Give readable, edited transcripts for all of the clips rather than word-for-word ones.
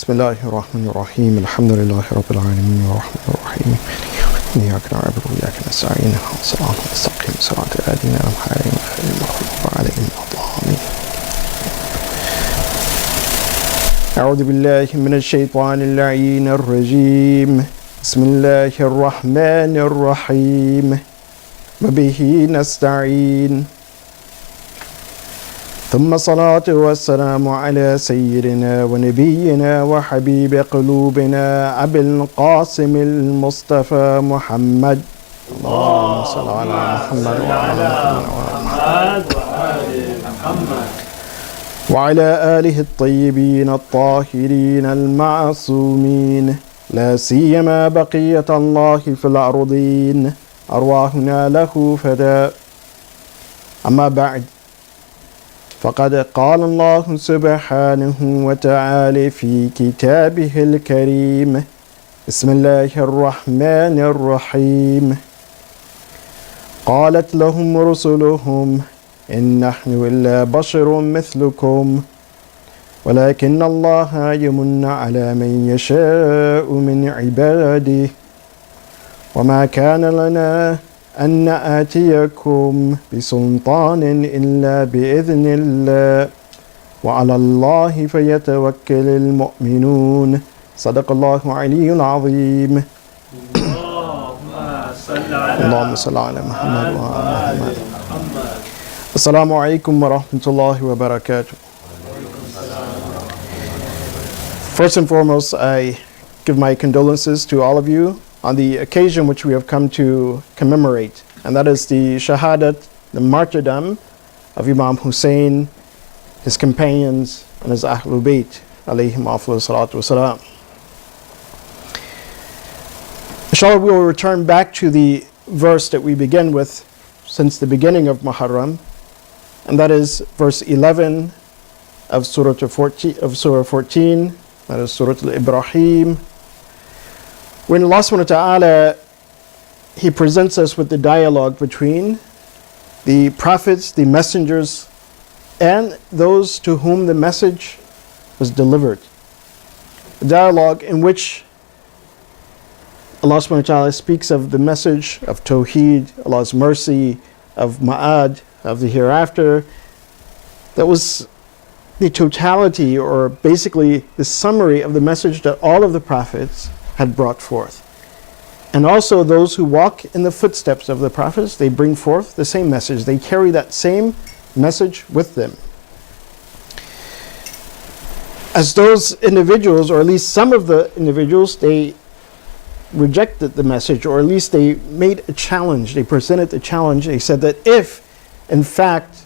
بسم الله الرحمن الرحيم الحمد لله رب العالمين الرحمن الرحيم إياك نعبد وإياك نستعين اهدنا الصراط المستقيم صراط الذين أنعمت عليهم غير المغضوب عليهم ولا الضالين أعوذ بالله من الشيطان اللعين الرجيم بسم الله الرحمن الرحيم وبه نستعين ثم الصلاة والسلام على سيدنا ونبينا وحبيب قلوبنا أبي القاسم المصطفى محمد اللهم صل على محمد وعلى آله الطيبين الطاهرين المعصومين لا سيما بقية الله في الأرضين أرواحنا له فداء. أما بعد، فقد قال الله سبحانه وتعالى في كتابه الكريم بسم الله الرحمن الرحيم قالت لهم رسلهم إن نحن إلا بشر مثلكم ولكن الله يمن على من يشاء من عباده وما كان لنا أن نأتيكم بسلطان إلا بإذن الله وعلى الله فيتوكل المؤمنون. صدق الله العلي العظيم. اللهم صل على محمد وعلى محمد. Assalamu alaikum wa rahmatullahi wa barakatuh. First and foremost, I give my condolences to all of you on the occasion which we have come to commemorate, and that is the shahadat, the martyrdom of Imam Hussein, his companions, and his Ahlul Bayt, alayhim afdalus salatu wassalam. Inshallah, we will return back to the verse that we begin with since the beginning of Muharram, and that is verse 11 of Surah 14, that is Surah Al-Ibrahim, when Allah subhanahu wa ta'ala, He presents us with the dialogue between the prophets, the messengers, and those to whom the message was delivered. A dialogue in which Allah subhanahu wa ta'ala speaks of the message of Tawheed, Allah's mercy, of Ma'ad, of the hereafter. That was the totality, or basically the summary of the message that all of the prophets had brought forth. And also those who walk in the footsteps of the prophets, they bring forth the same message. They carry that same message with them. As those individuals, or at least some of the individuals, they rejected the message, or at least they made a challenge. They presented a challenge. They said that if, in fact,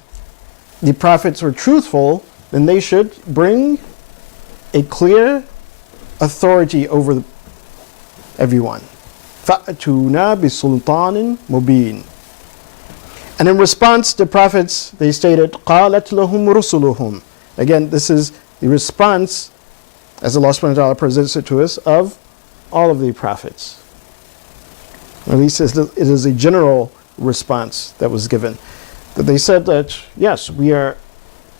the prophets were truthful, then they should bring a clear authority over everyone. فَأْتُونَا بِسُلْطَانٍ مُبِينٍ. And in response, the prophets, they stated, قَالَتْ لَهُمْ رُسُلُهُمْ. Again, this is the response, as Allah subhanahu wa ta'ala presents it to us, of all of the prophets. At least it is a general response that was given. That they said that, yes, we are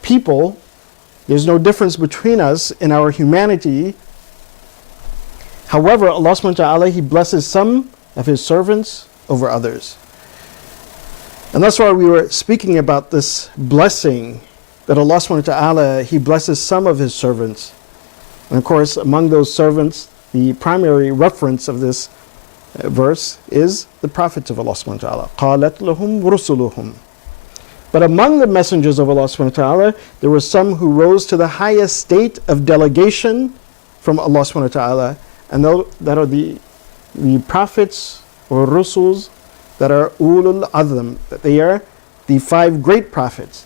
people, there's no difference between us in our humanity. However, Allah subhanahu wa ta'ala, He blesses some of His servants over others. And that's why we were speaking about this blessing, that Allah subhanahu wa ta'ala, He blesses some of His servants. And of course, among those servants, the primary reference of this verse is the prophets of Allah subhanahu wa ta'ala. قَالَتْ لَهُمْ رُسُلُهُمْ. But among the messengers of Allah subhanahu wa ta'ala, there were some who rose to the highest state of delegation from Allah subhanahu wa ta'ala, and that are the prophets or rusuls that are ulul azm, that they are the 5 great prophets.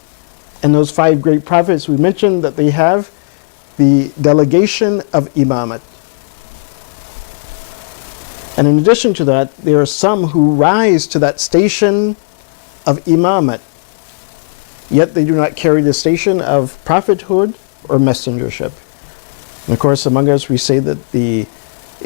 And those 5 great prophets, we mentioned that they have the delegation of imamat. And in addition to that, there are some who rise to that station of imamat, yet they do not carry the station of prophethood or messengership. And of course, among us, we say that the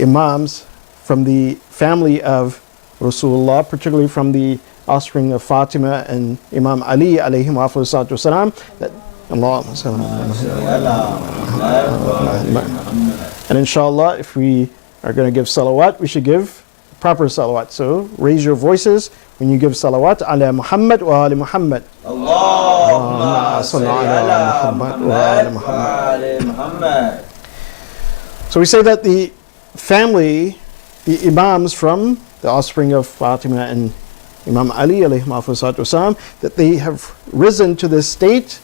imams from the family of Rasulullah, particularly from the offspring of Fatima and Imam Ali alayhim afdalus salatu wassalam, that Allahumma salli ala Muhammad. And inshallah, if we are going to give salawat, we should give proper salawat. So raise your voices when you give salawat ala Muhammad wa ali Muhammad. Allahumma salli ala Muhammad wa ali Muhammad. So we say that the family, the imams from the offspring of Fatima and Imam Ali alayhi wasallam, that they have risen to this state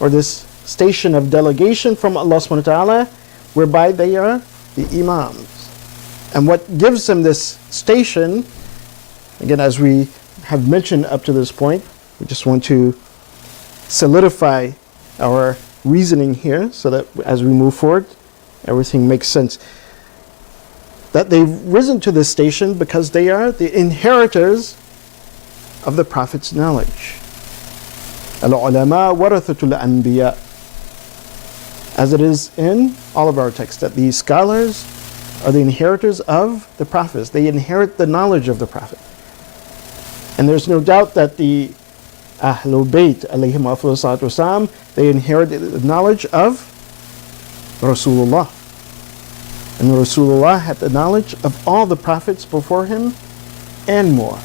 or this station of delegation from Allah subhanahu wa ta'ala, whereby they are the imams. And what gives them this station, again, as we have mentioned up to this point, we just want to solidify our reasoning here so that as we move forward, everything makes sense. That they've risen to this station because they are the inheritors of the Prophet's knowledge. Al-ulama warathatul anbiya. As it is in all of our texts, that these scholars are the inheritors of the Prophets. They inherit the knowledge of the Prophet. And there's no doubt that the Ahlul Bayt alayhim afdhalu wasalam, they inherited the knowledge of Rasulullah. And Rasulullah had the knowledge of all the prophets before him and more.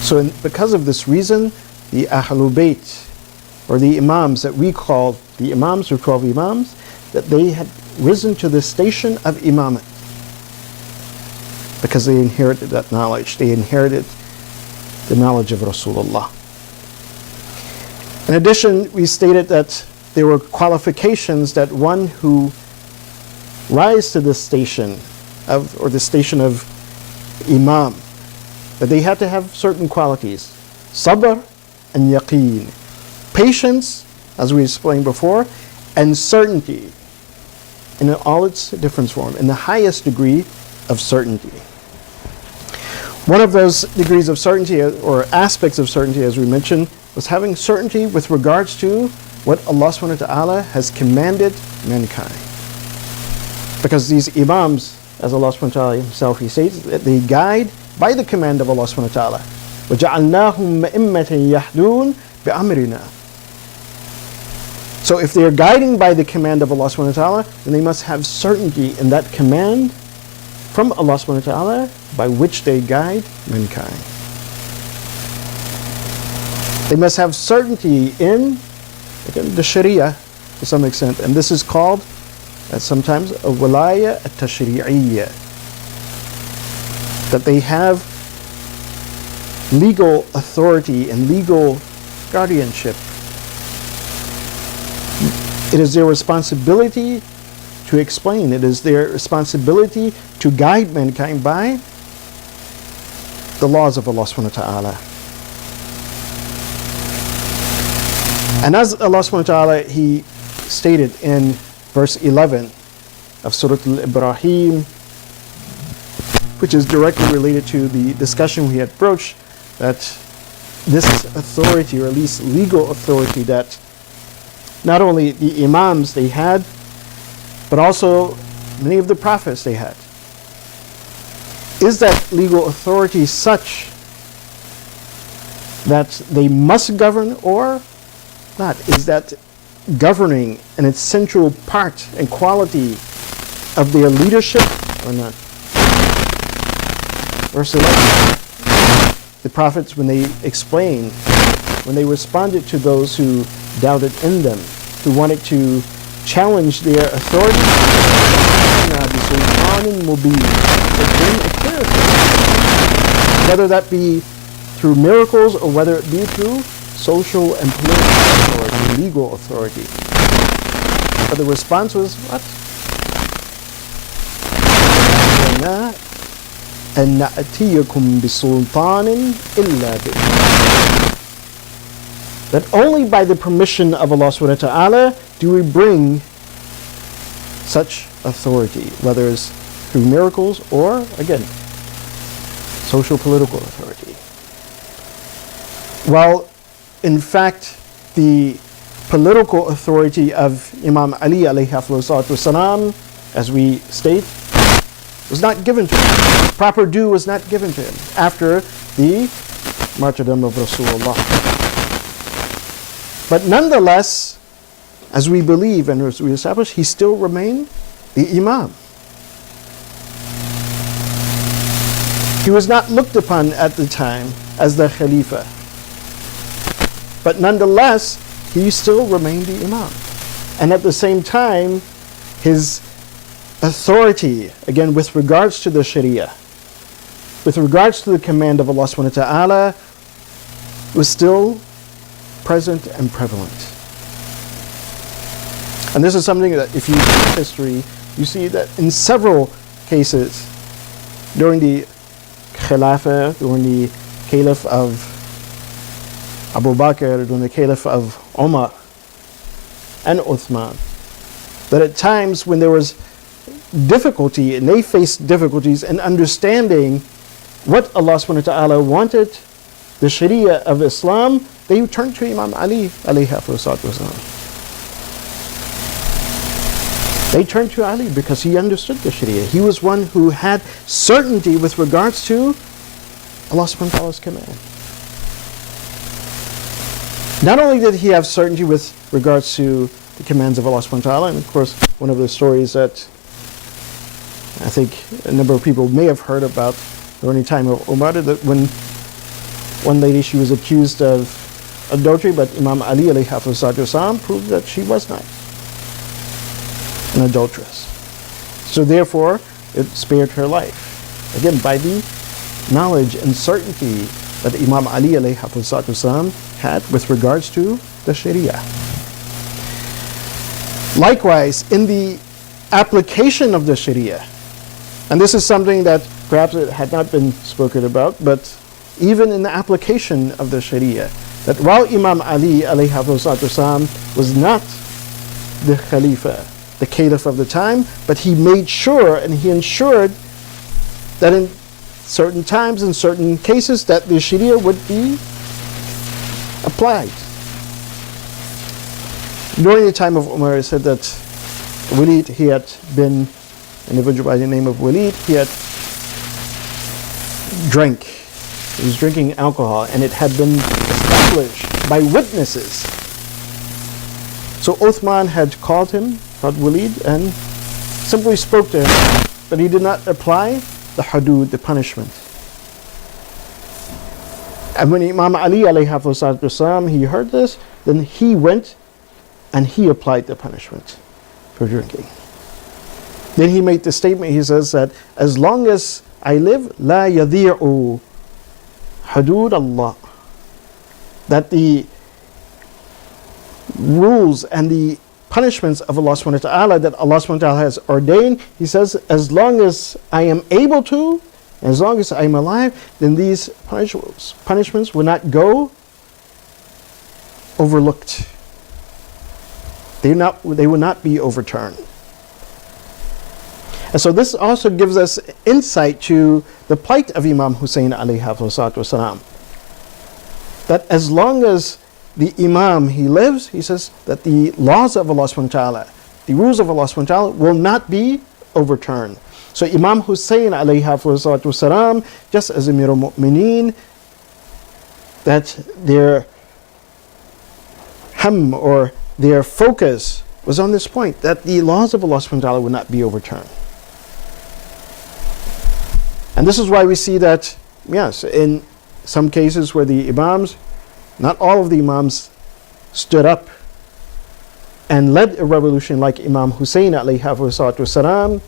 So because of this reason, the Ahlul Bayt, or the Imams that we call the Imams, or 12 Imams, that they had risen to the station of Imamate. Because they inherited that knowledge. They inherited the knowledge of Rasulullah. In addition, we stated that there were qualifications that one who rise to this station of, or the station of Imam, that they had to have certain qualities. Sabr and yaqeen. Patience, as we explained before, and certainty in all its different form, in the highest degree of certainty. One of those degrees of certainty, or aspects of certainty, as we mentioned, was having certainty with regards to what Allah subhanahu wa ta'ala has commanded mankind. Because these imams, as Allah subhanahu wa ta'ala himself, he says, that they guide by the command of Allah subhanahu wa ta'ala. وَجَعَلْنَاهُمْ مَئِمَّةً يَهْدُونَ بِأَمْرِنَا. So if they are guiding by the command of Allah subhanahu wa ta'ala, then they must have certainty in that command from Allah subhanahu wa ta'ala by which they guide mankind. They must have certainty in, again, the Sharia to some extent, and this is called sometimes a walaya at-tashri'iyya, that they have legal authority and legal guardianship. It is their responsibility to explain. It is their responsibility to guide mankind by the laws of Allah subhanahu wa ta'ala. And as Allah subhanahu wa ta'ala, he stated in verse 11 of Surah Al-Ibrahim, which is directly related to the discussion we had broached, that this authority, or at least legal authority, that not only the imams they had, but also many of the prophets they had. Is that legal authority such that they must govern or not? Is that governing an essential part and quality of their leadership or not? Verse 11. The prophets, when they explained, when they responded to those who doubted in them, who wanted to challenge their authority, whether that be through miracles or whether it be through social and political authority, legal authority. But the response was, what? أن نأتيكم بسلطان إلا بإذنه. That only by the permission of Allah subhanahu wa ta'ala do we bring such authority, whether it's through miracles or, again, social political authority. While, in fact, the political authority of Imam Ali alayhi wasallam, as we state, was not given to him. Proper due was not given to him after the martyrdom of Rasulullah. But nonetheless, as we believe and as we establish, he still remained the Imam. He was not looked upon at the time as the Khalifa. But nonetheless, he still remained the Imam. And at the same time, his authority, again with regards to the Sharia, with regards to the command of Allah subhanahu wa ta'ala, was still present and prevalent. And this is something that if you read history, you see that in several cases during the Khilafah, during the Caliph of Abu Bakr, during the Caliph of Umar and Uthman, that at times when there was difficulty and they faced difficulties in understanding what Allah subhanahu wa ta'ala wanted, the Sharia of Islam, they turned to Imam Ali alayhi salatu wasalam. They turned to Ali because he understood the Sharia. He was one who had certainty with regards to Allah subhanahu wa ta'ala's command. Not only did he have certainty with regards to the commands of Allah subhanahu wa ta'ala, and of course one of the stories that I think a number of people may have heard about during the time of Umar, that when one lady, she was accused of adultery, but Imam Ali alayhi salatu wasalam proved that she was not an adulteress. So therefore, it spared her life. Again, by the knowledge and certainty that Imam Ali alayhi salatu wasalam had with regards to the Sharia. Likewise, in the application of the Sharia, and this is something that perhaps it had not been spoken about, but even in the application of the Sharia, that while Imam Ali alayhi salatu wasalam was not the Khalifa, the Caliph of the time, but he made sure and he ensured that in certain times, in certain cases, that the Sharia would be applied. During the time of Umar, it said that Walid, he had been an individual by the name of Walid, he had drank. He was drinking alcohol, and it had been established by witnesses. So Uthman had called him, called Walid, and simply spoke to him, but he did not apply the hudud, the punishment. And when Imam Ali alayhi wasallam, he heard this, then he went and he applied the punishment for drinking. Then he made the statement, he says that as long as I live, la yadhi'u hudud Allah, that the rules and the punishments of Allah subhanahu wa ta'ala that Allah subhanahu wa ta'ala has ordained, he says, as long as I am able to, as long as I am alive, then these punishments will not go overlooked. They will not be overturned. And so this also gives us insight to the plight of Imam Hussein alayhi salatu wasalam. That as long as the Imam, he lives, he says that the laws of Allah subhanahu wa ta'ala, the rules of Allah subhanahu wa ta'ala will not be overturned. So Imam Hussein alayhi salatu wasalam, just as Amir al-Mu'mineen, that their ham or their focus was on this point, that the laws of Allah subhanahu wa ta'ala would not be overturned. And this is why we see that, yes, in some cases where the Imams, not all of the Imams stood up and led a revolution like Imam Hussein alayhi salatu wasalam.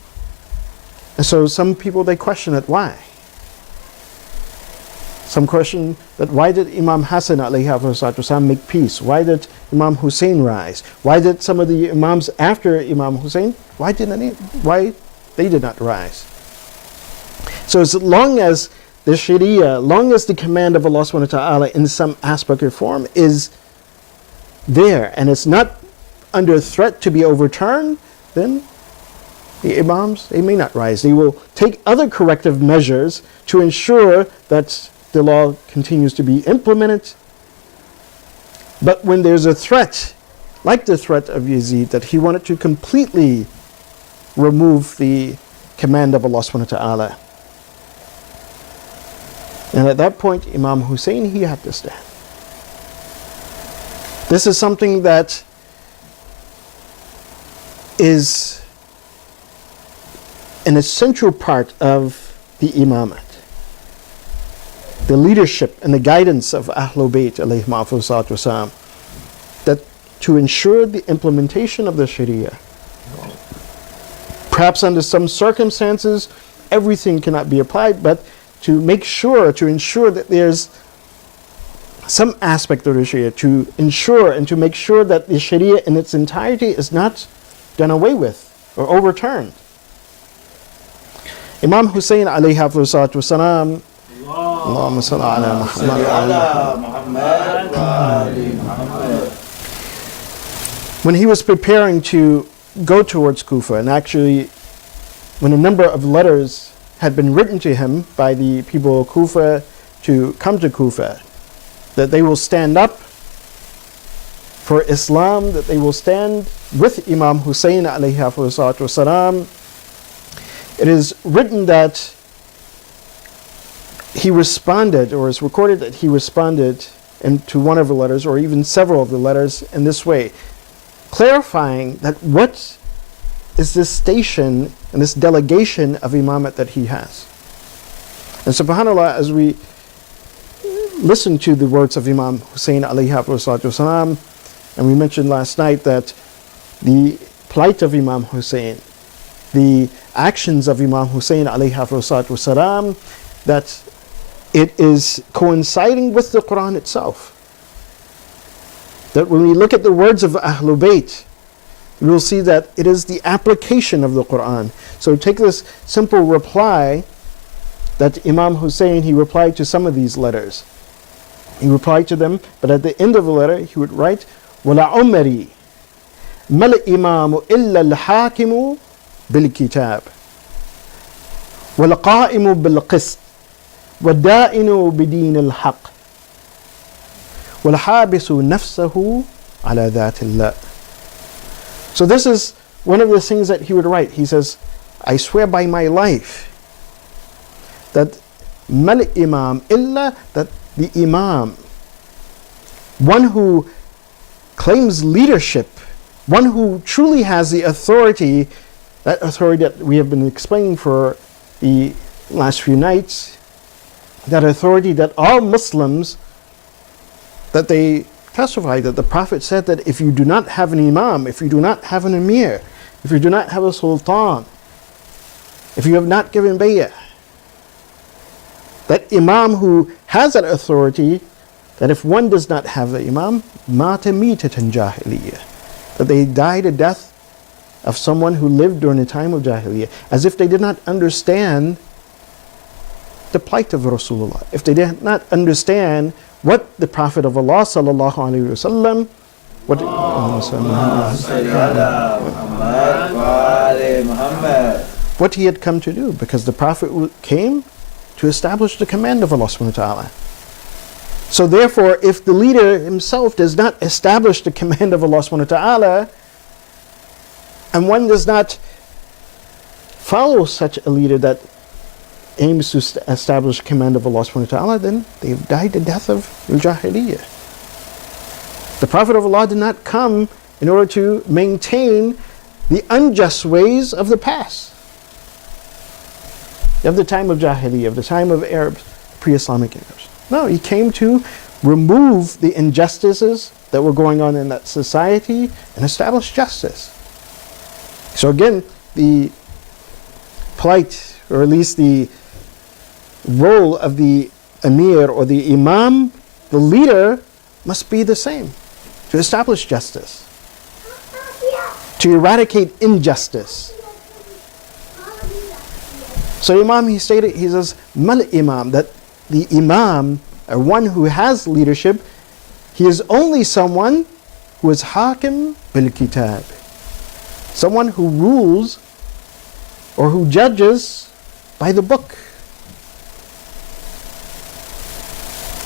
And so some people, they question it, why? Some question that why did Imam Hassan alayhi salatu wasalam make peace? Why did Imam Hussein rise? Why did some of the Imams after Imam Hussein, why they did not rise? So as long as the Sharia, long as the command of Allah subhanahu wa ta'ala in some aspect or form is there and it's not under threat to be overturned, then the Imams, they may not rise. They will take other corrective measures to ensure that the law continues to be implemented. But when there's a threat, like the threat of Yazid, that he wanted to completely remove the command of Allah subhanahu wa ta'ala, and at that point, Imam Hussein, he had to stand. This is something that is an essential part of the imamate. The leadership and the guidance of Ahlul Bayt alayhim salatu wasalam, that to ensure the implementation of the Sharia. Perhaps under some circumstances, everything cannot be applied, but to ensure that there's some aspect of the Sharia, to ensure and to make sure that the Sharia in its entirety is not done away with or overturned. Imam Hussein alayhi salatu wasalam, Allahumma salli ala Muhammad. When he was preparing to go towards Kufa, and actually when a number of letters had been written to him by the people of Kufa to come to Kufa, that they will stand up for Islam, that they will stand with Imam Hussein alayhi salatu wasalam, it is written that he responded, or is recorded that he responded to one of the letters, or even several of the letters, in this way, clarifying that what is this station and this delegation of imamate that he has. And subhanAllah, as we listen to the words of Imam Hussein alayhi salatu wasalam, and we mentioned last night that the plight of Imam Hussein, the actions of Imam Hussein alayhi salatu wasalam, that it is coinciding with the Quran itself. That when we look at the words of Ahlul Bayt, we will see that it is the application of the Quran. So take this simple reply that Imam Hussein, he replied to some of these letters. He replied to them, but at the end of the letter he would write, وَلَا عُمَرِي مَا الْإِمَامُ إِلَّا الْحَاكِمُ بِالْكِتَابِ وَالْقَائِمُ بِالْقِسْطِ وَالدَّائِنُ بِدِينِ الْحَقِّ وَالْحَابِسُ نَفْسَهُ عَلَى ذَاتِ اللَّهِ. So this is one of the things that he would write. He says, I swear by my life that mal imam illa, that the imam, one who claims leadership, one who truly has the authority, that authority that we have been explaining for the last few nights, that authority that all Muslims, that they testify, that the Prophet said that if you do not have an imam, if you do not have an emir, if you do not have a sultan, if you have not given bay'ah, that imam who has that authority, that if one does not have the imam, mata mitatan jahiliyyah, that they died a death of someone who lived during the time of jahiliyyah, as if they did not understand the plight of Rasulullah, if they did not understand what the Prophet of Allah sallallahu alaihi wasallam, what he had come to do, because the Prophet came to establish the command of Allah subhanahu wa ta'ala. So therefore, if the leader himself does not establish the command of Allah subhanahu wa ta'ala, and one does not follow such a leader that aims to establish the command of Allah subhanahu wa ta'ala, then they have died the death of al-Jahiliyyah. The Prophet of Allah did not come in order to maintain the unjust ways of the past, of the time of Jahiliyyah, of the time of Arabs, pre-Islamic Arabs. No, he came to remove the injustices that were going on in that society and establish justice. So again, the plight, or at least the role of the emir or the imam, the leader, must be the same: to establish justice, to eradicate injustice. So Imam, he stated, he says, mal imam, that the imam, or one who has leadership, he is only someone who is hakim bil kitab, someone who rules or who judges by the book.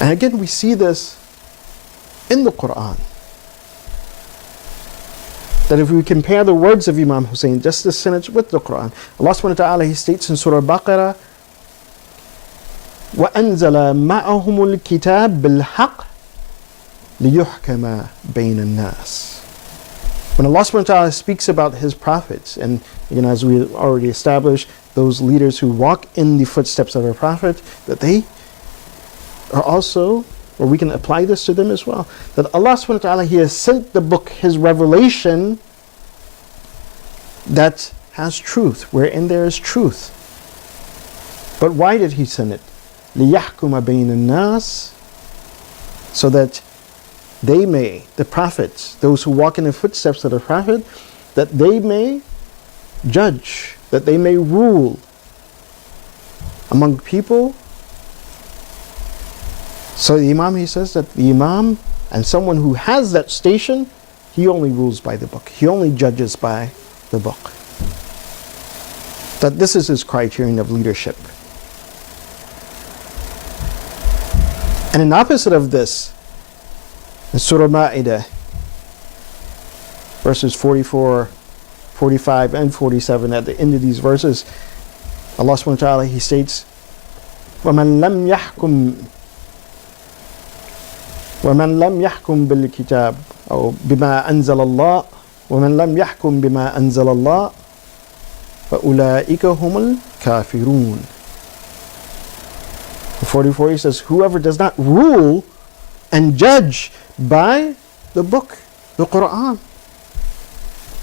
And again, we see this in the Quran, that if we compare the words of Imam Hussein, just the sentence with the Quran, Allah subhanahu wa ta'ala, he states in Surah Al-Baqarah, وَأَنزَلَ مَعَهُمُ الْكِتَابِ بِالْحَقِّ لِيُحْكَمَ بَيْنَ النَّاسِ When Allah subhanahu wa ta'ala speaks about His prophets, and again, as we already established, those leaders who walk in the footsteps of a prophet, that they are also, or we can apply this to them as well, that Allah subhanahu wa ta'ala, He has sent the book, His revelation, that has truth, wherein there is truth. But why did He send it? لِيَحْكُمَ بَيْنَ النَّاسِ, so that they may, the prophets, those who walk in the footsteps of the prophet, that they may judge, that they may rule among people. So the Imam, he says that the Imam and someone who has that station, he only rules by the book. He only judges by the book. That this is his criterion of leadership. And in opposite of this, in Surah Ma'idah, verses 44, 45, and 47, at the end of these verses, Allah subhanahu wa ta'ala, He states, وَمَنْ لَمْ يَحْكُمْ بِالْكِتَابِ أو بِمَا أَنزَلَ اللَّهُ وَمَنْ لَمْ يَحْكُمْ بِمَا أَنزَلَ اللَّهُ فَأُولَٰئِكَ هُمُ الْكَافِرُونَ. 44, he says, whoever does not rule and judge by the book, the Quran,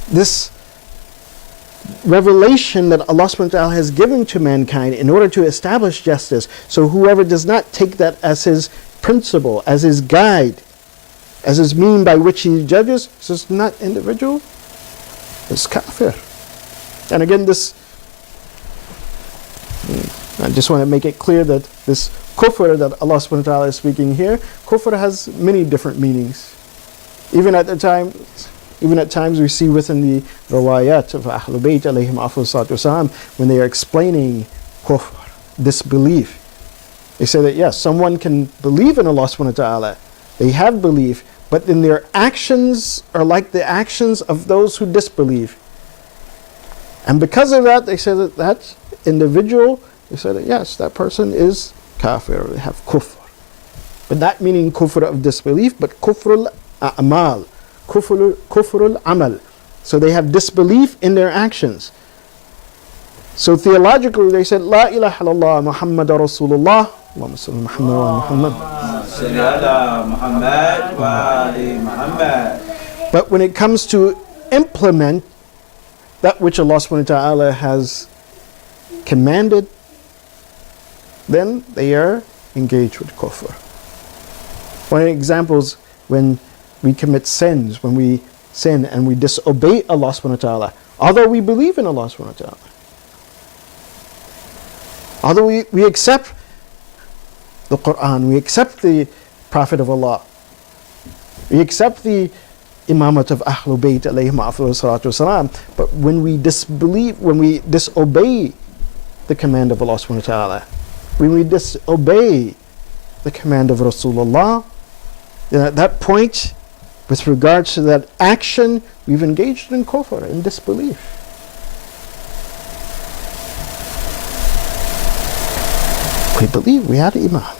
this revelation that Allah subhanahu wa ta'ala has given to mankind in order to establish justice. So whoever does not take that as his principle, as his guide, as his mean by which he judges, says not individual, is kafir. And again, this, I just want to make it clear that this kufr that Allah subhanahu wa ta'ala is speaking here, kufr has many different meanings. Even at times we see within the riwayat of Ahlul Bayt alayhim afdalus salatu wassalam, when they are explaining kufr, disbelief, they say that yes, someone can believe in Allah subhanahu wa ta'ala, they have belief, but then their actions are like the actions of those who disbelieve. And because of that, they say that that individual, they say that yes, that person is kafir, they have kufr. But not meaning kufr of disbelief, but kufr al-a'mal, kufr al-amal. So they have disbelief in their actions. So theologically they said, La ilaha illallah Muhammad Rasulullah, Allahumma salli Muhammad wa Muhammad. But when it comes to implement that which Allah subhanahu wa ta'ala has commanded, then they are engaged with kufr. One of the examples, when we commit sins, when we sin and we disobey Allah subhanahu wa ta'ala, although we believe in Allah subhanahu wa ta'ala, although we accept the Quran, we accept the Prophet of Allah, we accept the Imamat of Ahlul Bayt alayhim afdalus salatu wassalam, but when we disbelieve, when we disobey the command of Allah subhanahu wa ta'ala, when we disobey the command of Rasulullah, then at that point, with regards to that action, we've engaged in kufr, in disbelief. We believe, we had iman,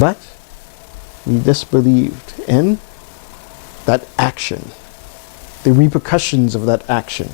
but we disbelieved in that action, the repercussions of that action.